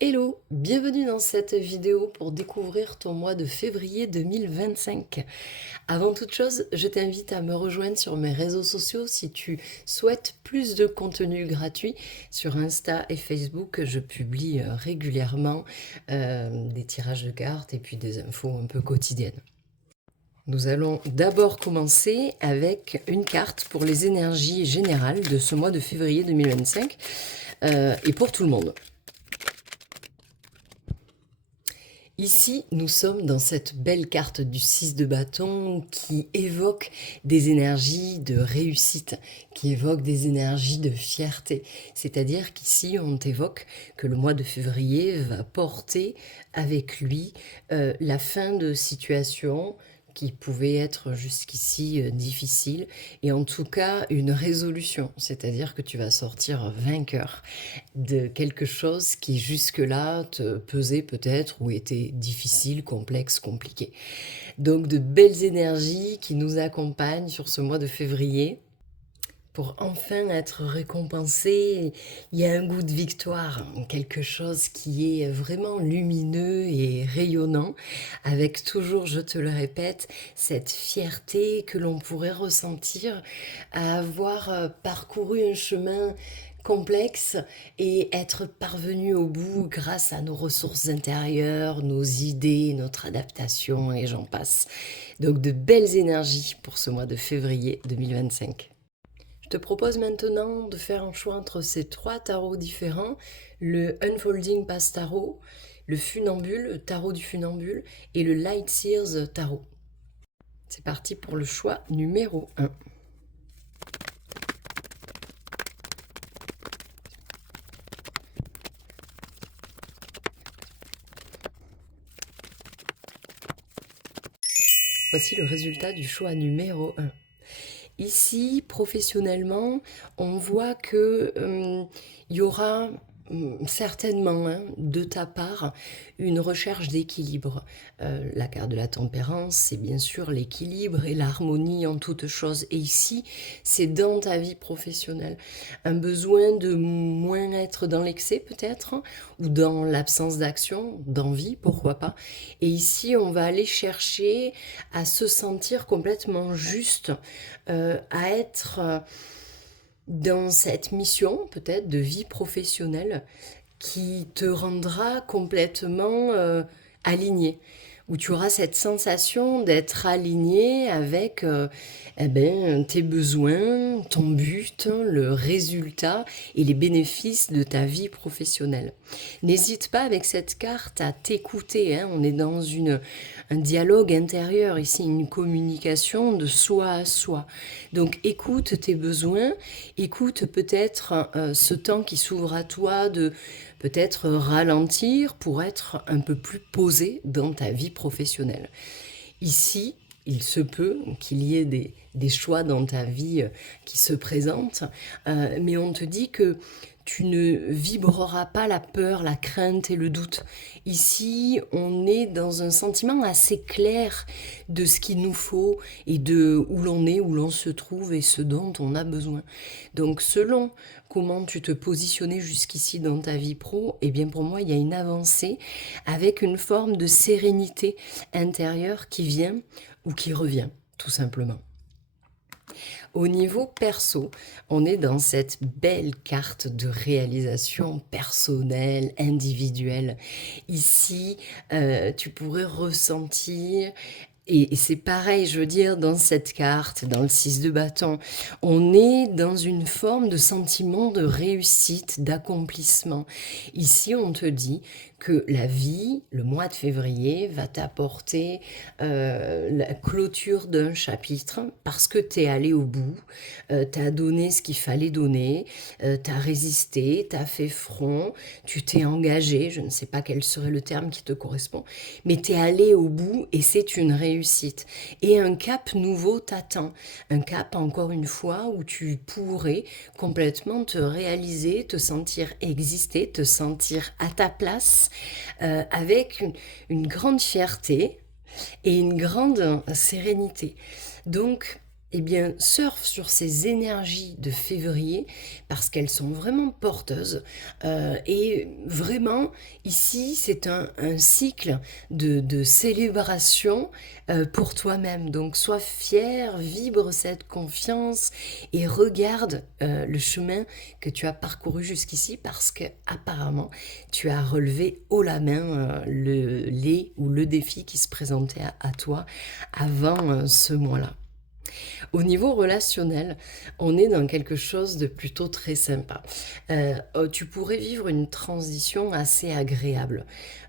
Hello, bienvenue dans cette vidéo pour découvrir ton mois de février 2025. Avant toute chose, je t'invite à me rejoindre sur mes réseaux sociaux si tu souhaites plus de contenu gratuit. Sur Insta et Facebook, je publie régulièrement des tirages de cartes et puis des infos un peu quotidiennes. Nous allons d'abord commencer avec une carte pour les énergies générales de ce mois de février 2025 et pour tout le monde. Ici, nous sommes dans cette belle carte du 6 de bâton qui évoque des énergies de réussite, qui évoque des énergies de fierté. C'est-à-dire qu'ici, on évoque que le mois de février va porter avec lui la fin de situation qui pouvaient être jusqu'ici difficiles, et en tout cas une résolution, c'est-à-dire que tu vas sortir vainqueur de quelque chose qui jusque-là te pesait peut-être ou était difficile, complexe, compliqué. Donc de belles énergies qui nous accompagnent sur ce mois de février. Pour enfin être récompensé, il y a un goût de victoire, quelque chose qui est vraiment lumineux et rayonnant, avec toujours, je te le répète, cette fierté que l'on pourrait ressentir à avoir parcouru un chemin complexe et être parvenu au bout grâce à nos ressources intérieures, nos idées, notre adaptation et j'en passe. Donc de belles énergies pour ce mois de février 2025. Je te propose maintenant de faire un choix entre ces trois tarots différents, le Unfolding Pass Tarot, le Funambule, le tarot du Funambule et le Light Seers Tarot. C'est parti pour le choix numéro 1. Voici le résultat du choix numéro 1. Ici, professionnellement, on voit que y aura certainement de ta part une recherche d'équilibre. La carte de la tempérance, c'est bien sûr l'équilibre et l'harmonie en toute chose. Et ici, c'est dans ta vie professionnelle. Un besoin de moins être dans l'excès peut-être, ou dans l'absence d'action, d'envie, pourquoi pas. Et ici, on va aller chercher à se sentir complètement juste, à être dans cette mission peut-être de vie professionnelle qui te rendra complètement aligné, où tu auras cette sensation d'être aligné avec tes besoins, ton but, le résultat et les bénéfices de ta vie professionnelle. N'hésite pas avec cette carte à t'écouter, hein. On est dans un dialogue intérieur ici, une communication de soi à soi. Donc écoute tes besoins, écoute peut-être ce temps qui s'ouvre à toi de peut-être ralentir pour être un peu plus posé dans ta vie professionnelle. Ici, il se peut qu'il y ait des choix dans ta vie qui se présentent, mais on te dit que tu ne vibreras pas la peur, la crainte et le doute. Ici, on est dans un sentiment assez clair de ce qu'il nous faut et de où l'on est, où l'on se trouve et ce dont on a besoin. Donc, selon comment tu te positionnais jusqu'ici dans ta vie pro, eh bien pour moi, il y a une avancée avec une forme de sérénité intérieure qui vient ou qui revient, tout simplement. Au niveau perso, on est dans cette belle carte de réalisation personnelle, individuelle. Ici, tu pourrais ressentir, et c'est pareil, je veux dire, dans cette carte, dans le 6 de bâton, on est dans une forme de sentiment de réussite, d'accomplissement. Ici, on te dit que la vie, le mois de février, va t'apporter la clôture d'un chapitre parce que tu es allé au bout, tu as donné ce qu'il fallait donner, tu as résisté, tu as fait front, tu t'es engagé, je ne sais pas quel serait le terme qui te correspond, mais tu es allé au bout et c'est une réussite. Et un cap nouveau t'attend, un cap encore une fois où tu pourrais complètement te réaliser, te sentir exister, te sentir à ta place, avec une grande fierté et une grande sérénité. Donc, eh bien, surfe sur ces énergies de février parce qu'elles sont vraiment porteuses. Et vraiment, ici, c'est un cycle de célébration pour toi-même. Donc, sois fier, vibre cette confiance et regarde le chemin que tu as parcouru jusqu'ici parce que apparemment, tu as relevé haut la main le défi qui se présentait à toi avant ce mois-là. Au niveau relationnel, on est dans quelque chose de plutôt très sympa. Tu pourrais vivre une transition assez agréable,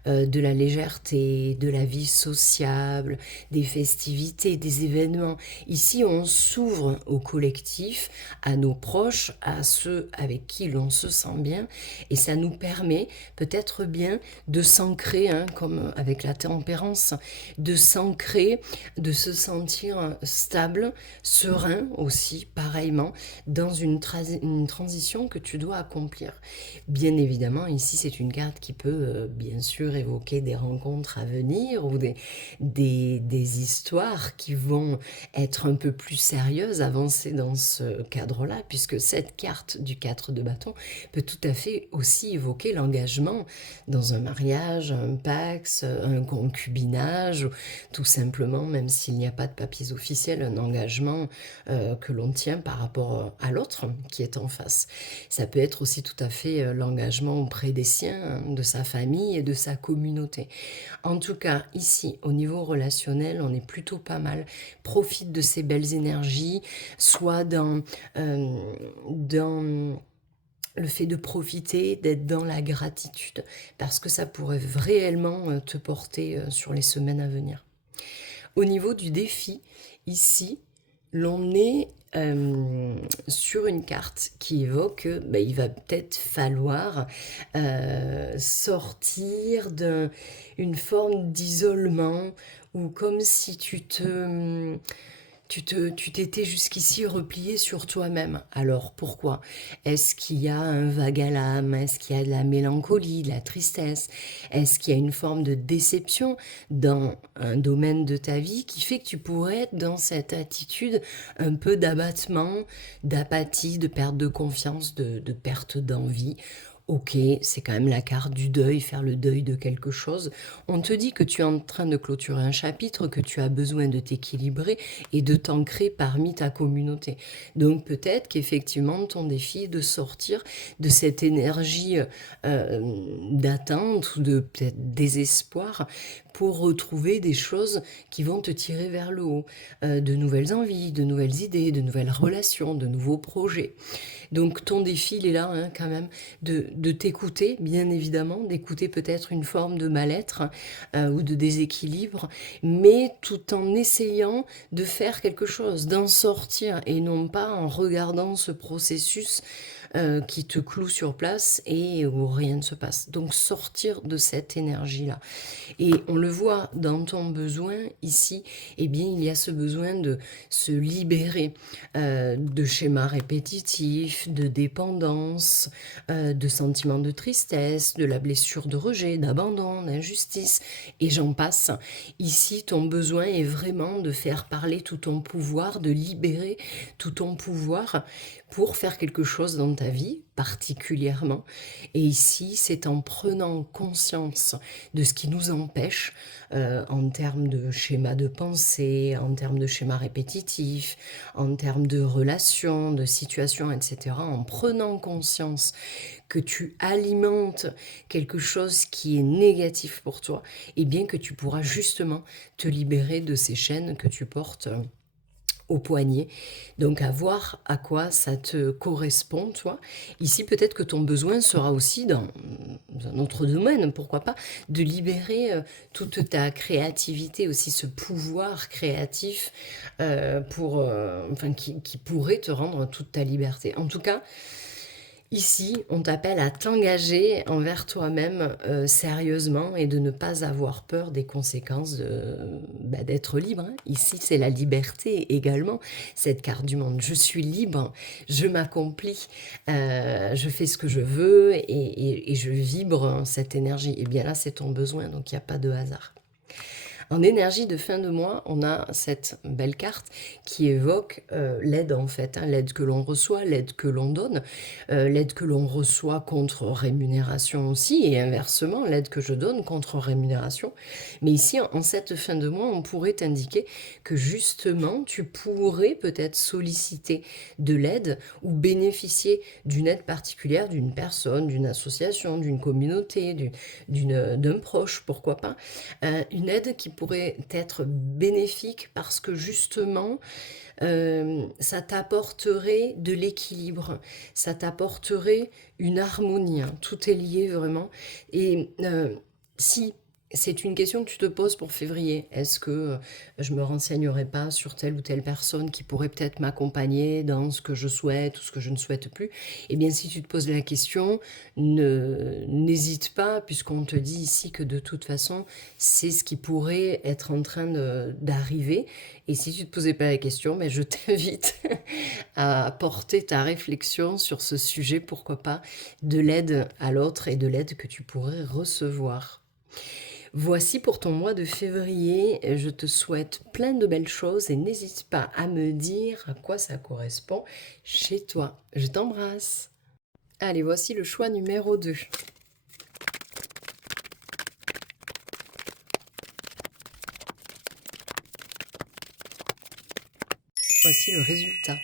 de la légèreté, de la vie sociable, des festivités, des événements. Ici, on s'ouvre au collectif, à nos proches, à ceux avec qui l'on se sent bien, et ça nous permet peut-être bien de s'ancrer, hein, comme avec la tempérance, de s'ancrer, de se sentir stable, serein aussi, pareillement, dans une transition que tu dois accomplir. Bien évidemment, ici, c'est une carte qui peut, bien sûr, évoquer des rencontres à venir ou des histoires qui vont être un peu plus sérieuses, avancées dans ce cadre-là, puisque cette carte du 4 de bâton peut tout à fait aussi évoquer l'engagement dans un mariage, un pax, un concubinage, ou tout simplement, même s'il n'y a pas de papiers officiels, un engagement que l'on tient par rapport à l'autre qui est en face. Ça peut être aussi tout à fait l'engagement auprès des siens, hein, de sa famille et de sa communauté. En tout cas, ici, au niveau relationnel, on est plutôt pas mal. Profite de ces belles énergies, soit dans le fait de profiter, d'être dans la gratitude, parce que ça pourrait réellement te porter sur les semaines à venir. Au niveau du défi, ici, l'on est sur une carte qui évoque que il va peut-être falloir sortir d'une forme d'isolement ou comme si tu t'étais jusqu'ici replié sur toi-même. Alors pourquoi? Est-ce qu'il y a un vague à l'âme? Est-ce qu'il y a de la mélancolie, de la tristesse? Est-ce qu'il y a une forme de déception dans un domaine de ta vie qui fait que tu pourrais être dans cette attitude un peu d'abattement, d'apathie, de perte de confiance, de perte d'envie? Ok, c'est quand même la carte du deuil, faire le deuil de quelque chose. On te dit que tu es en train de clôturer un chapitre, que tu as besoin de t'équilibrer et de t'ancrer parmi ta communauté. Donc peut-être qu'effectivement ton défi est de sortir de cette énergie d'attente ou de peut-être désespoir pour retrouver des choses qui vont te tirer vers le haut, de nouvelles envies, de nouvelles idées, de nouvelles relations, de nouveaux projets. Donc ton défi, il est là hein, quand même, de t'écouter, bien évidemment, d'écouter peut-être une forme de mal-être ou de déséquilibre, mais tout en essayant de faire quelque chose, d'en sortir, et non pas en regardant ce processus qui te cloue sur place et où rien ne se passe. Donc sortir de cette énergie-là. Et on le voit dans ton besoin ici, eh bien il y a ce besoin de se libérer de schémas répétitifs, de dépendance, de sentiments de tristesse, de la blessure de rejet, d'abandon, d'injustice, et j'en passe. Ici, ton besoin est vraiment de faire parler tout ton pouvoir, de libérer tout ton pouvoir pour faire quelque chose dans ta vie, particulièrement. Et ici, c'est en prenant conscience de ce qui nous empêche en termes de schéma de pensée, en termes de schéma répétitif, en termes de relations, de situations, etc. En prenant conscience que tu alimentes quelque chose qui est négatif pour toi, et bien que tu pourras justement te libérer de ces chaînes que tu portes au poignet. Donc à voir à quoi ça te correspond, toi. Ici, peut-être que ton besoin sera aussi dans un autre domaine, pourquoi pas, de libérer toute ta créativité, aussi ce pouvoir créatif qui pourrait te rendre toute ta liberté. En tout cas, ici, on t'appelle à t'engager envers toi-même sérieusement et de ne pas avoir peur des conséquences d'être libre. Hein. Ici, c'est la liberté également, cette carte du monde. Je suis libre, je m'accomplis, je fais ce que je veux et je vibre cette énergie. Et bien là, c'est ton besoin, donc il n'y a pas de hasard. En énergie de fin de mois, on a cette belle carte qui évoque l'aide en fait, hein, l'aide que l'on reçoit, l'aide que l'on donne, l'aide que l'on reçoit contre rémunération aussi, et inversement, l'aide que je donne contre rémunération. Mais ici, en cette fin de mois, on pourrait t'indiquer que justement, tu pourrais peut-être solliciter de l'aide ou bénéficier d'une aide particulière d'une personne, d'une association, d'une communauté, d'un proche, pourquoi pas, une aide qui pourrait être bénéfique parce que justement, ça t'apporterait de l'équilibre, ça t'apporterait une harmonie, hein. Tout est lié vraiment. Et si c'est une question que tu te poses pour février, est-ce que je me renseignerai pas sur telle ou telle personne qui pourrait peut-être m'accompagner dans ce que je souhaite ou ce que je ne souhaite plus? Eh bien, si tu te poses la question, n'hésite pas, puisqu'on te dit ici que de toute façon, c'est ce qui pourrait être en train d'arriver. Et si tu ne te posais pas la question, ben je t'invite à porter ta réflexion sur ce sujet, pourquoi pas, de l'aide à l'autre et de l'aide que tu pourrais recevoir. Voici pour ton mois de février, je te souhaite plein de belles choses et n'hésite pas à me dire à quoi ça correspond chez toi. Je t'embrasse. Allez, voici le choix numéro 2. Voici le résultat.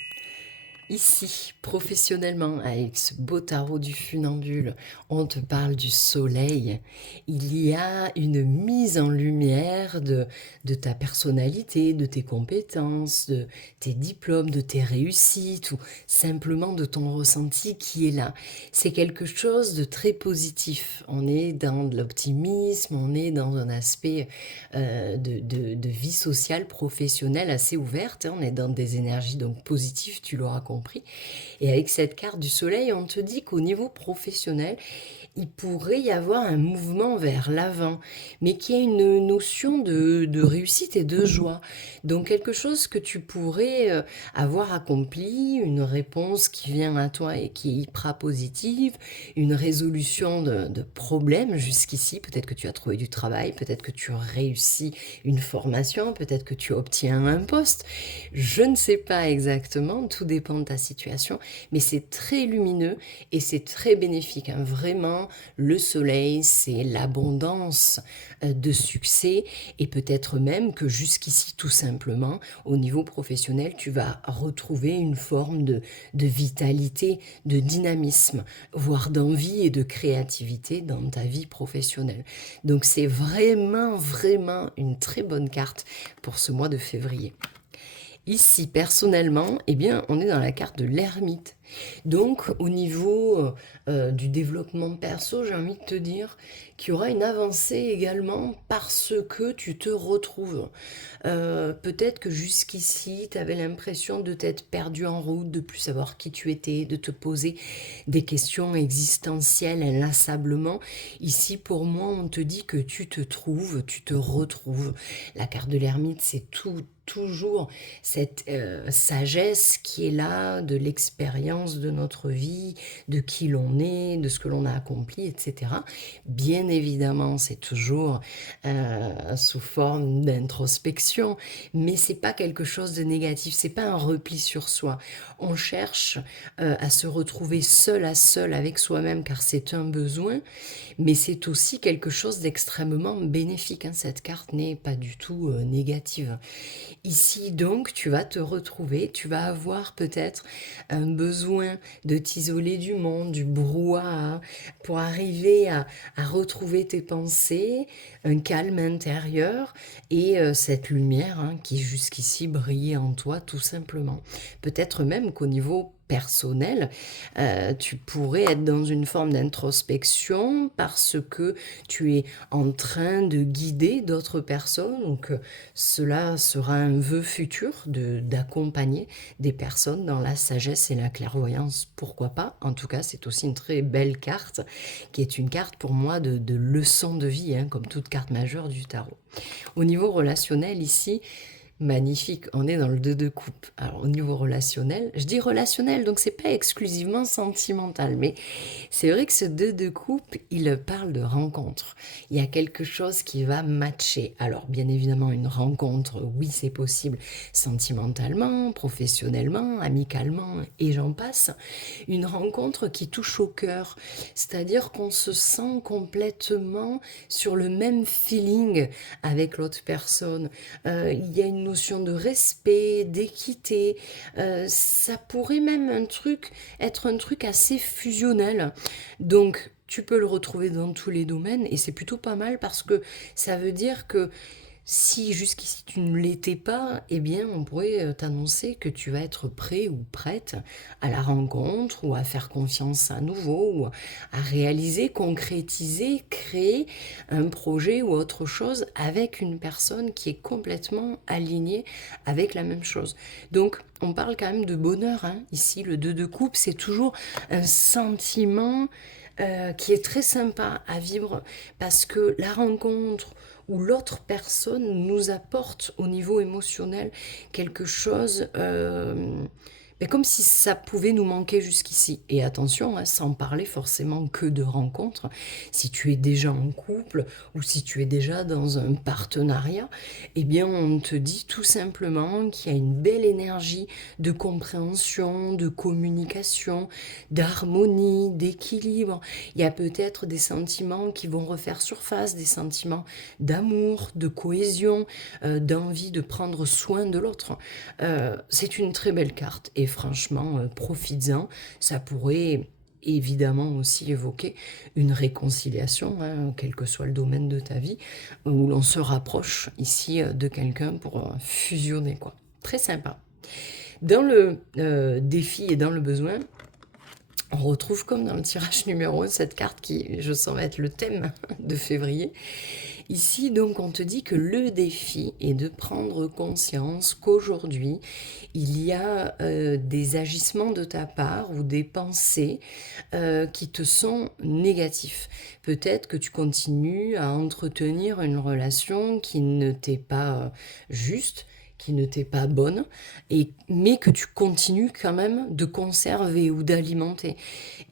Ici, professionnellement, avec ce beau tarot du funambule, on te parle du soleil. Il y a une mise en lumière de ta personnalité, de tes compétences, de tes diplômes, de tes réussites, ou simplement de ton ressenti qui est là. C'est quelque chose de très positif. On est dans de l'optimisme, on est dans un aspect de vie sociale, professionnelle assez ouverte, hein. On est dans des énergies donc positives, tu l'auras compris. Et avec cette carte du soleil, on te dit qu'au niveau professionnel, il pourrait y avoir un mouvement vers l'avant, mais qui a une notion de réussite et de joie. Donc quelque chose que tu pourrais avoir accompli, une réponse qui vient à toi et qui est hyper positive, une résolution de problèmes jusqu'ici. Peut-être que tu as trouvé du travail, peut-être que tu as réussi une formation, peut-être que tu obtiens un poste. Je ne sais pas exactement, tout dépend de ta situation, mais c'est très lumineux et c'est très bénéfique, hein. Vraiment, le soleil, c'est l'abondance de succès, et peut-être même que jusqu'ici, tout simplement, au niveau professionnel, tu vas retrouver une forme de vitalité, de dynamisme, voire d'envie et de créativité dans ta vie professionnelle. Donc c'est vraiment, vraiment une très bonne carte pour ce mois de février. Ici, personnellement, eh bien, on est dans la carte de l'ermite. Donc, au niveau du développement perso, j'ai envie de te dire qu'il y aura une avancée également parce que tu te retrouves. Peut-être que jusqu'ici, tu avais l'impression de t'être perdu en route, de plus savoir qui tu étais, de te poser des questions existentielles inlassablement. Ici, pour moi, on te dit que tu te trouves, tu te retrouves. La carte de l'ermite, c'est toujours cette sagesse qui est là, de l'expérience de notre vie, de qui l'on est, de ce que l'on a accompli, etc. Bien évidemment, c'est toujours sous forme d'introspection, mais c'est pas quelque chose de négatif, c'est pas un repli sur soi. On cherche à se retrouver seul à seul avec soi-même, car c'est un besoin, mais c'est aussi quelque chose d'extrêmement bénéfique, hein. Cette carte n'est pas du tout négative. Ici donc, tu vas te retrouver, tu vas avoir peut-être un besoin de t'isoler du monde, du brouhaha, pour arriver à retrouver tes pensées, un calme intérieur et cette lumière, hein, qui jusqu'ici brillait en toi tout simplement. Peut-être même qu'au niveau personnel, tu pourrais être dans une forme d'introspection parce que tu es en train de guider d'autres personnes, donc cela sera un vœu futur d'accompagner des personnes dans la sagesse et la clairvoyance, pourquoi pas. En tout cas, c'est aussi une très belle carte, qui est une carte pour moi de leçon de vie, hein, comme toute carte majeure du tarot. Au niveau relationnel ici, Magnifique, on est dans le 2 de coupe. Alors au niveau relationnel, je dis relationnel, donc c'est pas exclusivement sentimental, mais c'est vrai que ce 2 de coupe, il parle de rencontre. Il y a quelque chose qui va matcher. Alors bien évidemment, une rencontre, oui, c'est possible sentimentalement, professionnellement, amicalement, et j'en passe. Une rencontre qui touche au cœur, c'est-à-dire qu'on se sent complètement sur le même feeling avec l'autre personne. Il y a une notion de respect, d'équité. Ça pourrait même être un truc assez fusionnel. Donc, tu peux le retrouver dans tous les domaines et c'est plutôt pas mal parce que ça veut dire que si jusqu'ici tu ne l'étais pas, eh bien on pourrait t'annoncer que tu vas être prêt ou prête à la rencontre ou à faire confiance à nouveau ou à réaliser, concrétiser, créer un projet ou autre chose avec une personne qui est complètement alignée avec la même chose. Donc on parle quand même de bonheur, hein. Ici le 2 de coupe, c'est toujours un sentiment qui est très sympa à vivre parce que la rencontre où l'autre personne nous apporte au niveau émotionnel quelque chose, mais comme si ça pouvait nous manquer jusqu'ici. Et attention, hein, sans parler forcément que de rencontres, si tu es déjà en couple ou si tu es déjà dans un partenariat, eh bien on te dit tout simplement qu'il y a une belle énergie de compréhension, de communication, d'harmonie, d'équilibre. Il y a peut-être des sentiments qui vont refaire surface, des sentiments d'amour, de cohésion, d'envie de prendre soin de l'autre. C'est une très belle carte et franchement, profites-en. Ça pourrait évidemment aussi évoquer une réconciliation, hein, quel que soit le domaine de ta vie, où l'on se rapproche ici de quelqu'un pour fusionner, quoi. Très sympa. Dans le défi et dans le besoin, on retrouve comme dans le tirage numéro 1 cette carte qui, je sens, va être le thème de février. Ici, donc, on te dit que le défi est de prendre conscience qu'aujourd'hui, il y a des agissements de ta part ou des pensées qui te sont négatifs. Peut-être que tu continues à entretenir une relation qui ne t'est pas juste, qui ne t'est pas bonne, mais que tu continues quand même de conserver ou d'alimenter.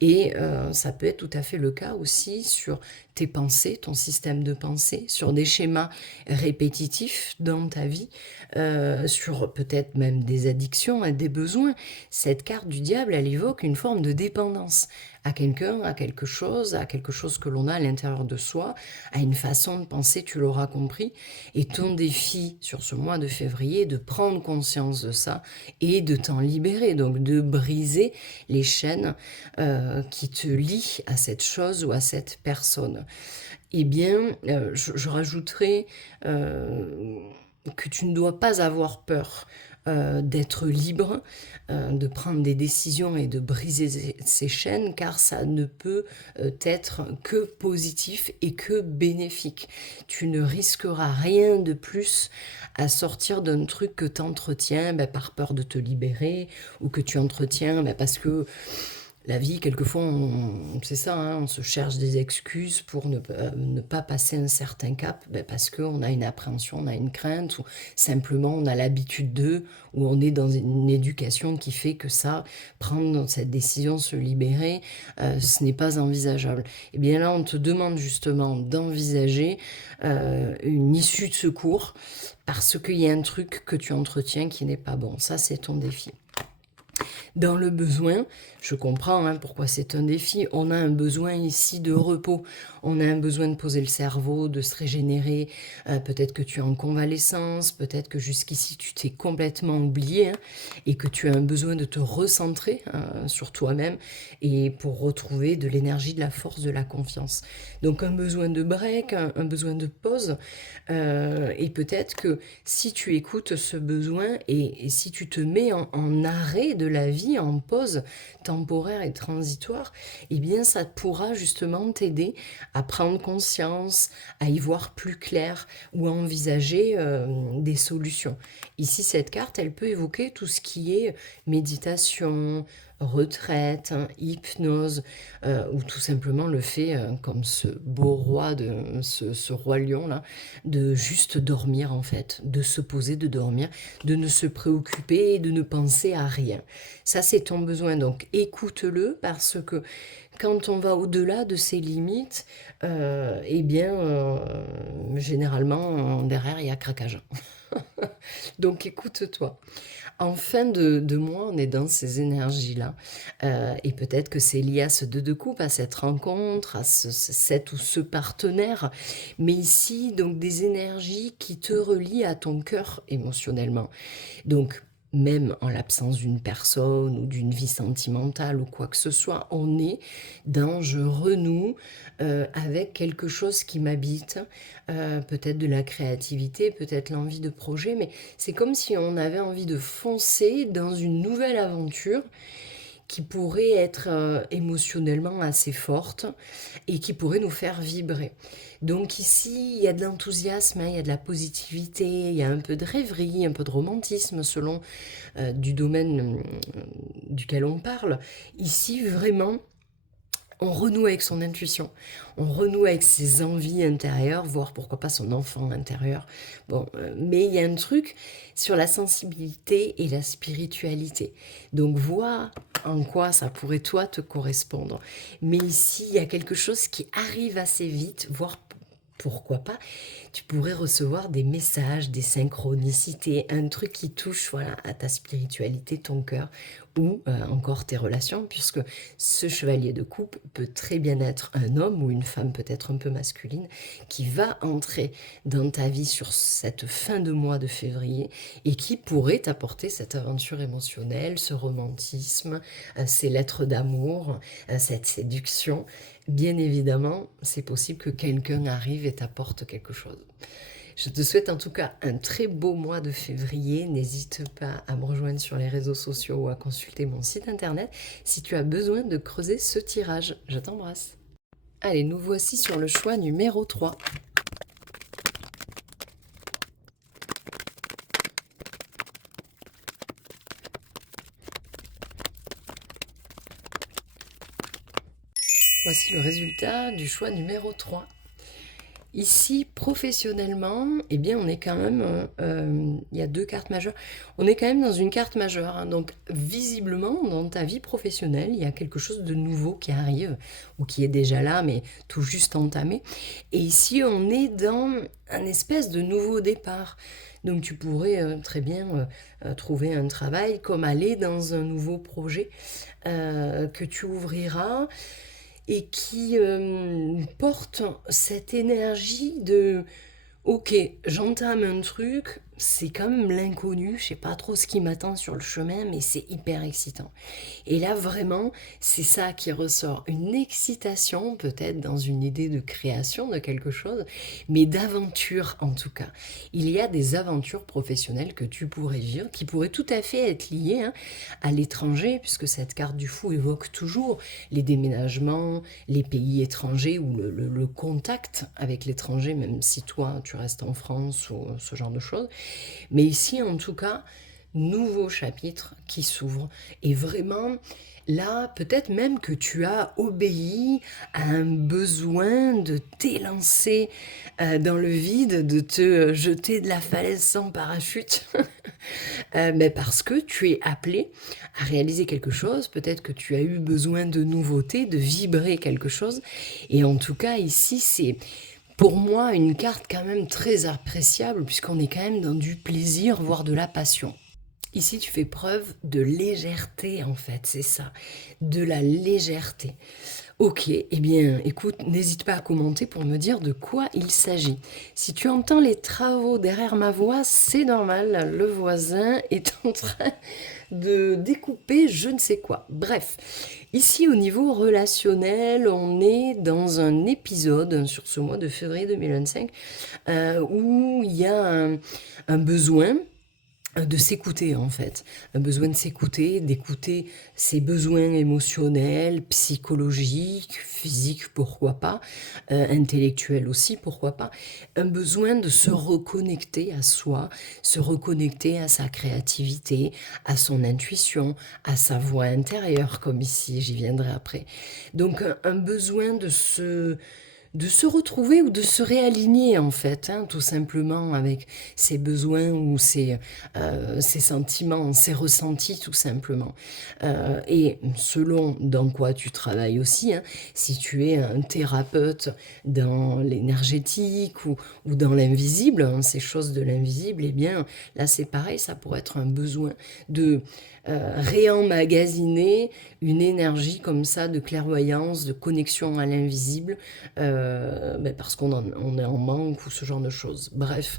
Et ça peut être tout à fait le cas aussi sur tes pensées, ton système de pensée, sur des schémas répétitifs dans ta vie, sur peut-être même des addictions et des besoins. Cette carte du diable, elle évoque une forme de dépendance à quelqu'un, à quelque chose que l'on a à l'intérieur de soi, à une façon de penser, tu l'auras compris. Et ton défi sur ce mois de février est de prendre conscience de ça et de t'en libérer, donc de briser les chaînes qui te lient à cette chose ou à cette personne. Eh bien, je rajouterai que tu ne dois pas avoir peur d'être libre, de prendre des décisions et de briser ces chaînes, car ça ne peut être que positif et que bénéfique. Tu ne risqueras rien de plus à sortir d'un truc que tu entretiens par peur de te libérer ou que tu entretiens parce que la vie, quelquefois, c'est ça, hein, on se cherche des excuses pour ne pas passer un certain cap, parce qu'on a une appréhension, on a une crainte, ou simplement on a l'habitude d'eux, ou on est dans une éducation qui fait que ça, prendre cette décision, se libérer, ce n'est pas envisageable. Et bien là, on te demande justement d'envisager une issue de secours, parce qu'il y a un truc que tu entretiens qui n'est pas bon. Ça, c'est ton défi. Dans le besoin, je comprends hein, pourquoi c'est un défi. On a un besoin ici de repos. On a un besoin de poser le cerveau, de se régénérer. Peut-être que tu es en convalescence. Peut-être que jusqu'ici, tu t'es complètement oublié hein, et que tu as un besoin de te recentrer sur toi-même et pour retrouver de l'énergie, de la force, de la confiance. Donc un besoin de break, un besoin de pause. Et peut-être que si tu écoutes ce besoin et si tu te mets en arrêt de la vie, en pause temporaire et transitoire, eh bien ça pourra justement t'aider à prendre conscience, à y voir plus clair ou à envisager des solutions. Ici, cette carte, elle peut évoquer tout ce qui est méditation, retraite, hypnose, ou tout simplement le fait, comme ce beau roi, ce roi lion là, de juste dormir en fait, de se poser, de dormir, de ne se préoccuper et de ne penser à rien. Ça, c'est ton besoin, donc écoute-le parce que quand on va au-delà de ses limites, eh bien, généralement, derrière, il y a craquage. Donc écoute-toi. En fin de mois, on est dans ces énergies-là. Et peut-être que c'est lié à ce deux de coupe, à cette rencontre, à cet ou ce partenaire. Mais ici, donc des énergies qui te relient à ton cœur émotionnellement. Donc, même en l'absence d'une personne ou d'une vie sentimentale ou quoi que ce soit, on est dans je renoue avec quelque chose qui m'habite, peut-être de la créativité, peut-être l'envie de projet, mais c'est comme si on avait envie de foncer dans une nouvelle aventure qui pourrait être émotionnellement assez forte et qui pourrait nous faire vibrer. Donc ici, il y a de l'enthousiasme, hein, il y a de la positivité, il y a un peu de rêverie, un peu de romantisme selon du domaine duquel on parle. Ici, vraiment, on renoue avec son intuition, on renoue avec ses envies intérieures, voire pourquoi pas son enfant intérieur. Bon, mais il y a un truc sur la sensibilité et la spiritualité. Donc vois en quoi ça pourrait toi te correspondre. Mais ici, il y a quelque chose qui arrive assez vite, voire pourquoi pas, tu pourrais recevoir des messages, des synchronicités, un truc qui touche voilà, à ta spiritualité, ton cœur, ou encore tes relations, puisque ce chevalier de coupe peut très bien être un homme ou une femme peut-être un peu masculine, qui va entrer dans ta vie sur cette fin de mois de février, et qui pourrait t'apporter cette aventure émotionnelle, ce romantisme, ces lettres d'amour, cette séduction. Bien évidemment, c'est possible que quelqu'un arrive et t'apporte quelque chose. Je te souhaite en tout cas un très beau mois de février. N'hésite pas à me rejoindre sur les réseaux sociaux ou à consulter mon site internet si tu as besoin de creuser ce tirage. Je t'embrasse. Allez, nous voici sur le choix numéro 3. Voici le résultat du choix numéro 3. Ici, professionnellement, eh bien, on est quand même, il y a deux cartes majeures, on est quand même dans une carte majeure, hein. Donc visiblement, dans ta vie professionnelle, il y a quelque chose de nouveau qui arrive, ou qui est déjà là, mais tout juste entamé. Et ici, on est dans un espèce de nouveau départ. Donc tu pourrais très bien trouver un travail comme aller dans un nouveau projet que tu ouvriras et qui porte cette énergie de ok, j'entame un truc, c'est quand même l'inconnu, je sais pas trop ce qui m'attend sur le chemin, mais c'est hyper excitant. Et là, vraiment, c'est ça qui ressort. Une excitation, peut-être dans une idée de création de quelque chose, mais d'aventure en tout cas. Il y a des aventures professionnelles que tu pourrais vivre, qui pourraient tout à fait être liées à l'étranger, puisque cette carte du fou évoque toujours les déménagements, les pays étrangers ou le contact avec l'étranger, même si toi, tu restes en France ou ce genre de choses. Mais ici, en tout cas, nouveau chapitre qui s'ouvre. Et vraiment, là, peut-être même que tu as obéi à un besoin de t'élancer dans le vide, de te jeter de la falaise sans parachute, mais parce que tu es appelé à réaliser quelque chose, peut-être que tu as eu besoin de nouveautés, de vibrer quelque chose. Et en tout cas, ici, c'est pour moi une carte quand même très appréciable, puisqu'on est quand même dans du plaisir, voire de la passion. Ici, tu fais preuve de légèreté, en fait, c'est ça, de la légèreté. Ok, eh bien, écoute, n'hésite pas à commenter pour me dire de quoi il s'agit. Si tu entends les travaux derrière ma voix, c'est normal, le voisin est en train de découper je ne sais quoi. Bref, ici au niveau relationnel, on est dans un épisode sur ce mois de février 2025 où il y a un besoin de s'écouter en fait, un besoin de s'écouter, d'écouter ses besoins émotionnels, psychologiques, physiques, pourquoi pas, intellectuels aussi, pourquoi pas, un besoin de se reconnecter à soi, se reconnecter à sa créativité, à son intuition, à sa voix intérieure, comme ici, j'y viendrai après. Donc un besoin de se retrouver ou de se réaligner en fait, hein, tout simplement avec ses besoins ou ses sentiments, ses ressentis tout simplement. Et selon dans quoi tu travailles aussi, hein, si tu es un thérapeute dans l'énergétique ou dans l'invisible, hein, ces choses de l'invisible, eh bien là c'est pareil, ça pourrait être un besoin de réemmagasiner une énergie comme ça de clairvoyance, de connexion à l'invisible, parce on est en manque ou ce genre de choses. Bref,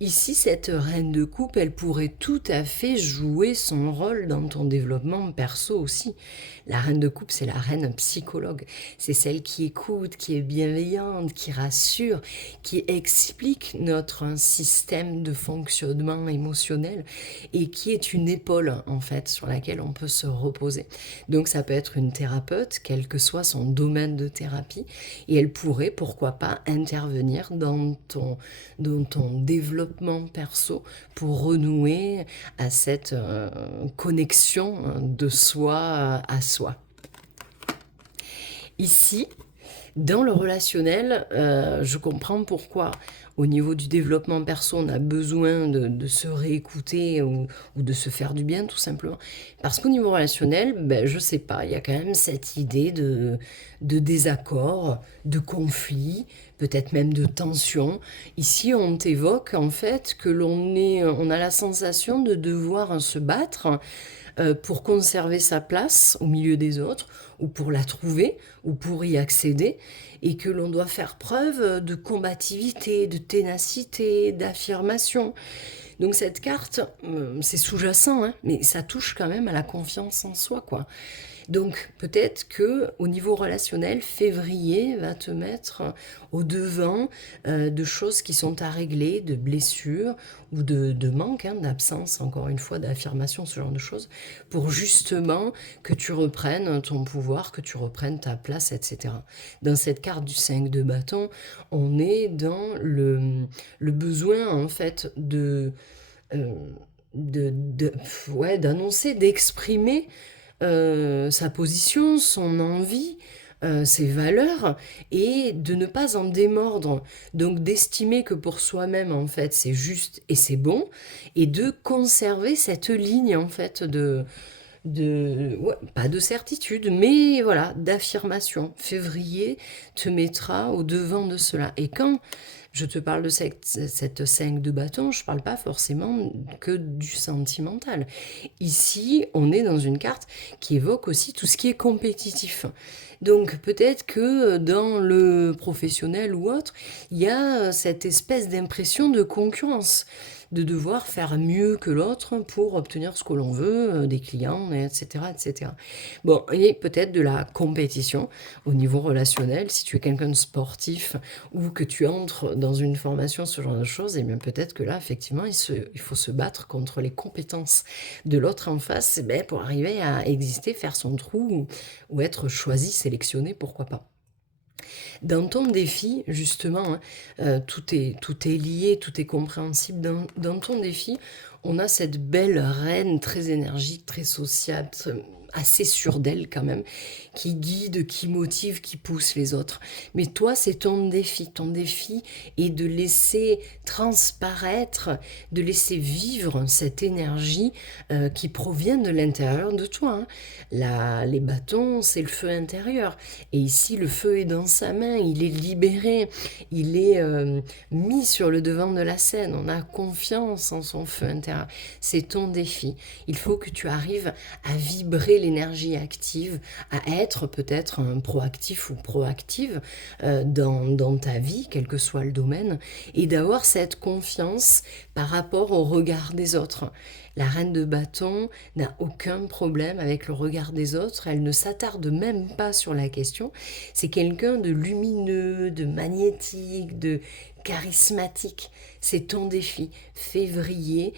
ici, cette reine de coupe, elle pourrait tout à fait jouer son rôle dans ton développement perso aussi. La reine de coupe, c'est la reine psychologue. C'est celle qui écoute, qui est bienveillante, qui rassure, qui explique notre système de fonctionnement émotionnel et qui est une épaule, en fait, sur laquelle on peut se reposer. Donc, ça peut être une thérapeute, quel que soit son domaine de thérapie, et elle pourrait, pourquoi pas, intervenir dans ton développement perso pour renouer à cette connexion de soi à soi. Ici, dans le relationnel, je comprends pourquoi au niveau du développement perso, on a besoin de se réécouter ou de se faire du bien tout simplement. Parce qu'au niveau relationnel, je sais pas, il y a quand même cette idée de désaccord, de conflit, peut-être même de tension. Ici, on t'évoque en fait que on a la sensation de devoir se battre pour conserver sa place au milieu des autres, ou pour la trouver, ou pour y accéder, et que l'on doit faire preuve de combativité, de ténacité, d'affirmation. Donc cette carte, c'est sous-jacent, hein, mais ça touche quand même à la confiance en soi, quoi. Donc peut-être que au niveau relationnel, février va te mettre au devant de choses qui sont à régler, de blessures ou de manque, hein, d'absence, encore une fois, d'affirmation, ce genre de choses, pour justement que tu reprennes ton pouvoir, que tu reprennes ta place, etc. Dans cette carte du 5 de bâton, on est dans le besoin en fait euh, d'annoncer, d'exprimer sa position, son envie, ses valeurs, et de ne pas en démordre. Donc d'estimer que pour soi-même, en fait, c'est juste et c'est bon, et de conserver cette ligne, en fait, ouais, pas de certitude, mais voilà, d'affirmation. Février te mettra au devant de cela. Et quand je te parle de cette 5 de bâton, je ne parle pas forcément que du sentimental. Ici, on est dans une carte qui évoque aussi tout ce qui est compétitif. Donc peut-être que dans le professionnel ou autre, il y a cette espèce d'impression de concurrence, de devoir faire mieux que l'autre pour obtenir ce que l'on veut, des clients, etc., etc. Bon, et peut-être de la compétition au niveau relationnel, si tu es quelqu'un de sportif ou que tu entres dans une formation, ce genre de choses, et bien peut-être que là, effectivement, il faut se battre contre les compétences de l'autre en face, pour arriver à exister, faire son trou ou être choisi, sélectionné, pourquoi pas. Dans ton défi, justement, hein, tout est lié, tout est compréhensible. Dans ton défi, on a cette belle reine très énergique, très sociable, assez sûre d'elle quand même, qui guide, qui motive, qui pousse les autres. Mais toi, c'est ton défi. Ton défi est de laisser transparaître, de laisser vivre cette énergie qui provient de l'intérieur de toi, hein. Les bâtons, c'est le feu intérieur. Et ici, le feu est dans sa main, il est libéré, il est mis sur le devant de la scène. On a confiance en son feu intérieur. C'est ton défi. Il faut que tu arrives à vibrer l'énergie active, à être peut-être un proactif ou proactive dans ta vie, quel que soit le domaine, et d'avoir cette confiance par rapport au regard des autres. La reine de bâton n'a aucun problème avec le regard des autres, elle ne s'attarde même pas sur la question. C'est quelqu'un de lumineux, de magnétique, de charismatique. C'est ton défi. Février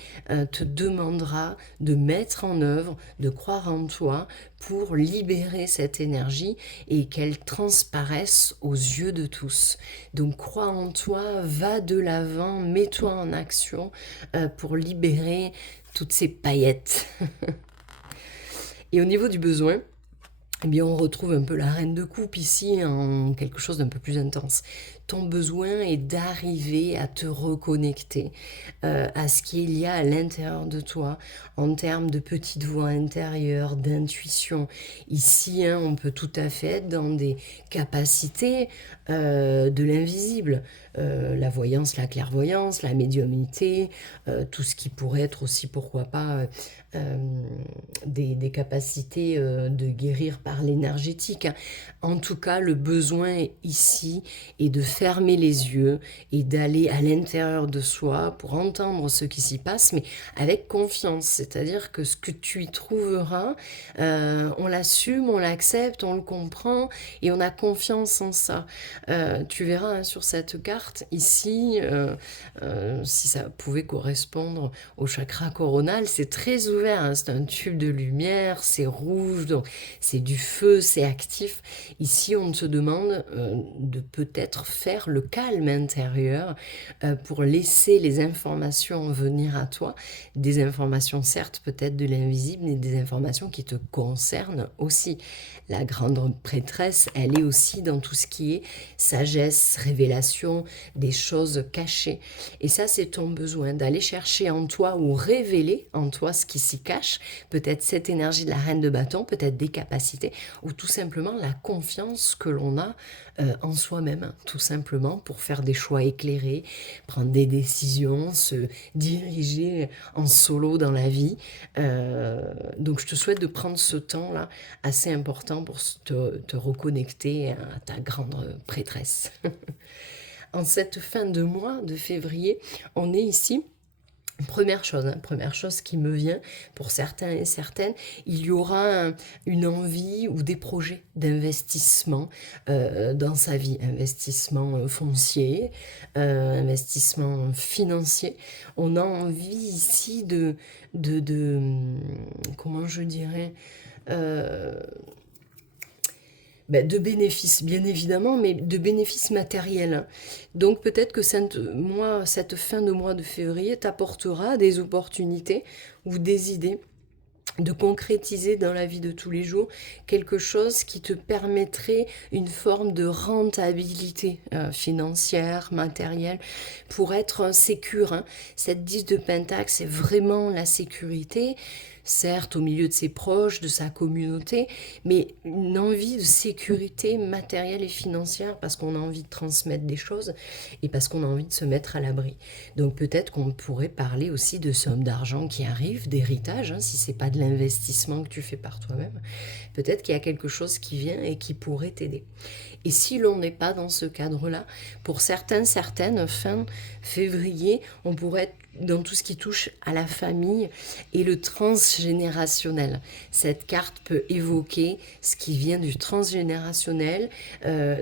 te demandera de mettre en œuvre, de croire en toi pour libérer cette énergie et qu'elle transparaisse aux yeux de tous. Donc crois en toi, va de l'avant, mets-toi en action pour libérer toutes ces paillettes. Et au niveau du besoin, eh bien, on retrouve un peu la reine de coupe ici en quelque chose d'un peu plus intense. Ton besoin est d'arriver à te reconnecter à ce qu'il y a à l'intérieur de toi en termes de petite voix intérieure, d'intuition. Ici, hein, on peut tout à fait être dans des capacités de l'invisible. La voyance, la clairvoyance, la médiumnité, tout ce qui pourrait être aussi, pourquoi pas, des capacités de guérir par l'énergétique. En tout cas, le besoin ici est de fermer les yeux et d'aller à l'intérieur de soi pour entendre ce qui s'y passe, mais avec confiance. C'est-à-dire que ce que tu y trouveras, on l'assume, on l'accepte, on le comprend et on a confiance en ça. Tu verras hein, sur cette carte ici, si ça pouvait correspondre au chakra coronal, c'est très ouvert, hein, c'est un tube de lumière, c'est rouge, donc c'est du feu, c'est actif. Ici, on te demande de peut-être faire le calme intérieur pour laisser les informations venir à toi, des informations certes peut-être de l'invisible, mais des informations qui te concernent aussi. La grande prêtresse, elle est aussi dans tout ce qui est sagesse, révélation, des choses cachées. Et ça, c'est ton besoin d'aller chercher en toi ou révéler en toi ce qui s'y cache, peut-être cette énergie de la reine de bâton, peut-être des capacités, ou tout simplement la confiance que l'on a en soi-même, tout simplement pour faire des choix éclairés, prendre des décisions, se diriger en solo dans la vie. Donc je te souhaite de prendre ce temps-là assez important pour te reconnecter à ta grande prêtresse. En cette fin de mois de février, on est ici. Première chose qui me vient pour certains et certaines, il y aura une envie ou des projets d'investissement dans sa vie, investissement foncier, investissement financier. On a envie ici de comment je dirais, de bénéfices, bien évidemment, mais de bénéfices matériels. Donc peut-être que cette fin de mois de février t'apportera des opportunités ou des idées de concrétiser dans la vie de tous les jours quelque chose qui te permettrait une forme de rentabilité financière, matérielle, pour être sécure. Hein. Cette 10 de Pentacle, c'est vraiment la sécurité, certes au milieu de ses proches, de sa communauté, mais une envie de sécurité matérielle et financière parce qu'on a envie de transmettre des choses et parce qu'on a envie de se mettre à l'abri. Donc peut-être qu'on pourrait parler aussi de sommes d'argent qui arrivent, d'héritage, hein, si c'est pas de l'investissement que tu fais par toi-même. Peut-être qu'il y a quelque chose qui vient et qui pourrait t'aider. Et si l'on n'est pas dans ce cadre-là, pour certaines, fin février, on pourrait être dans tout ce qui touche à la famille et le transgénérationnel. Cette carte peut évoquer ce qui vient du transgénérationnel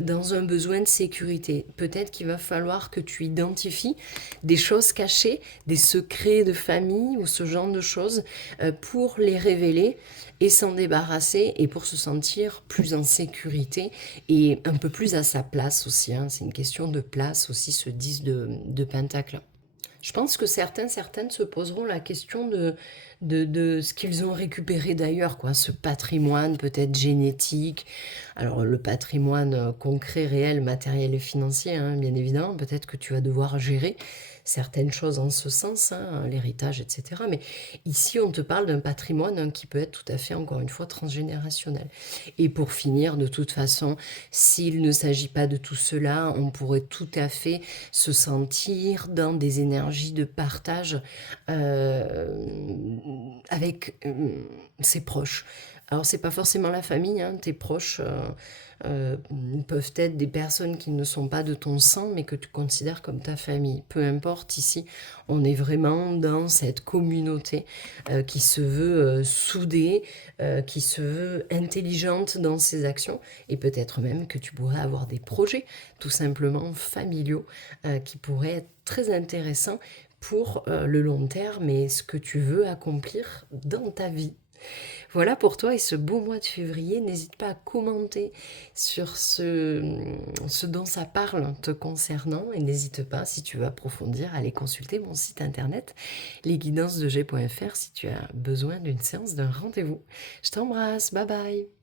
dans un besoin de sécurité. Peut-être qu'il va falloir que tu identifies des choses cachées, des secrets de famille ou ce genre de choses pour les révéler et s'en débarrasser et pour se sentir plus en sécurité et un peu plus à sa place aussi. Hein. C'est une question de place aussi, ce 10 de Pentacle. Je pense que certaines se poseront la question de ce qu'ils ont récupéré d'ailleurs, quoi, ce patrimoine peut-être génétique. Alors le patrimoine concret, réel, matériel et financier, hein, bien évidemment, peut-être que tu vas devoir gérer certaines choses en ce sens, hein, l'héritage, etc. Mais ici, on te parle d'un patrimoine hein, qui peut être tout à fait, encore une fois, transgénérationnel. Et pour finir, de toute façon, s'il ne s'agit pas de tout cela, on pourrait tout à fait se sentir dans des énergies de partage avec ses proches. Alors, c'est pas forcément la famille, hein, tes proches euh, peuvent être des personnes qui ne sont pas de ton sang, mais que tu considères comme ta famille. Peu importe, ici, on est vraiment dans cette communauté qui se veut soudée, qui se veut intelligente dans ses actions, et peut-être même que tu pourrais avoir des projets tout simplement familiaux qui pourraient être très intéressants pour le long terme et ce que tu veux accomplir dans ta vie. Voilà pour toi et ce beau mois de février. N'hésite pas à commenter sur ce dont ça parle te concernant et n'hésite pas, si tu veux approfondir, à aller consulter mon site internet lesguidancesdeg.fr si tu as besoin d'une séance, d'un rendez-vous. Je t'embrasse, bye bye.